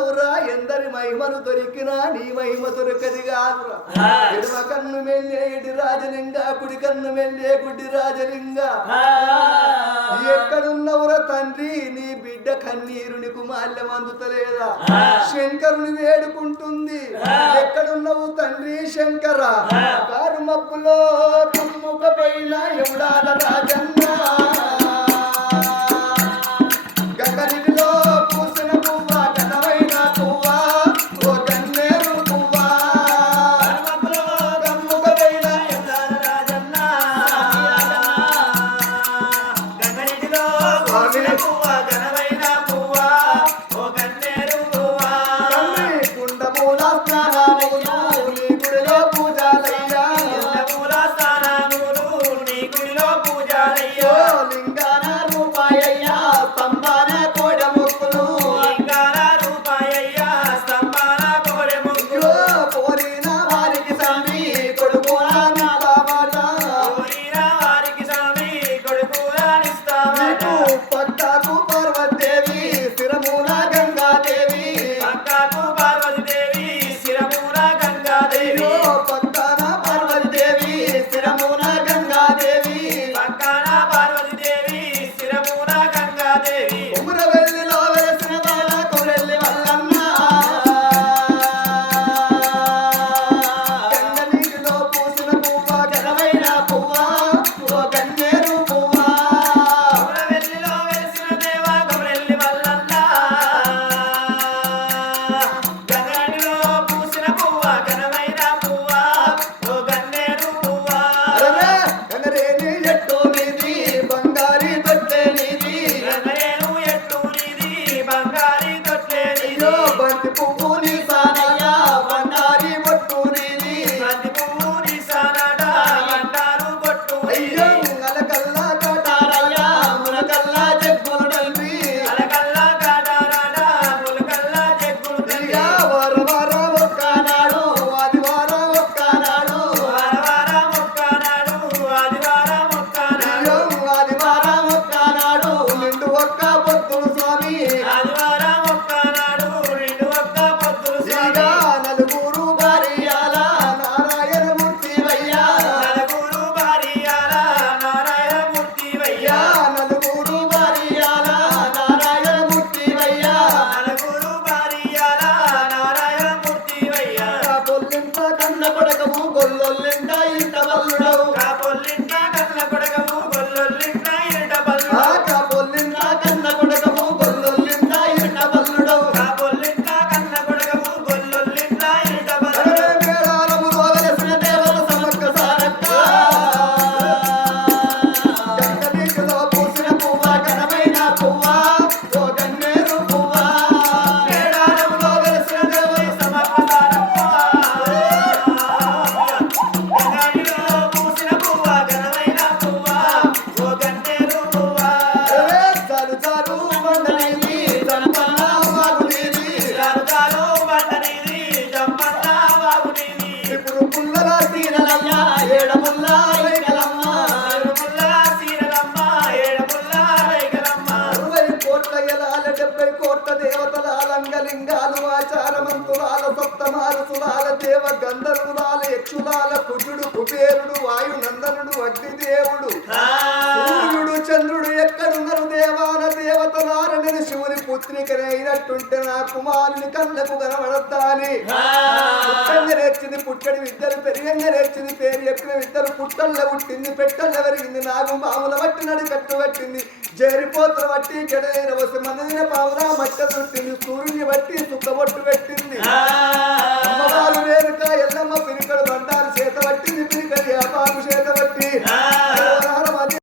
ఎక్కడున్నవురా ఎందరి మహిమలు దొరికినా నీ మహిమ దొరకది కాదురా. ఎడమ కన్ను మెల్లే ఎడి రాజలింగ కుడి కన్ను మెల్లే గుడి రాజలింగ. ఎక్కడున్నవురా తండ్రి నీ బిడ్డ కన్నీరు నీకు మాల్యం అందుతలేదా శంకరుని వేడుకుంటుంది. ఎక్కడున్నావు తండ్రి శంకర? కారు తుమ్ముక పైన పార్వతీదేవి గంగా వాగునేది ఇప్పుడు పుల్లల తీరలమ్మ ఏడముల్ల రైకలమ్మ. అరవై కోట్ల ఎలాల డెబ్బై కోట్ల దేవతల అలంగలింగాలు ఆచారమంతులాల సప్తమారుతులాల దేవ గంధర్వులాల యక్షులాల కుజుడు కుబేరుడు వాయునందనుడు అగ్నిదేవుడు. సూర్యుడు అయినట్టుంటే నా కుమారుని కళ్ళకు కనబడతాని. పుట్టంగా నేర్చింది పుట్టడి విద్యలు పెరిగంగా నేర్చింది పేరు చెప్పిన విద్యలు పుట్టల్ల పుట్టింది పెట్టల్ల పెరిగింది నాగు మామూల బట్టి నడి కట్టు పట్టింది జేరిపోతుల బట్టి జడైన వసి మందిన పావుల మట్ట చుట్టింది సూర్యుని బట్టి సుక్కబొట్టు పెట్టింది.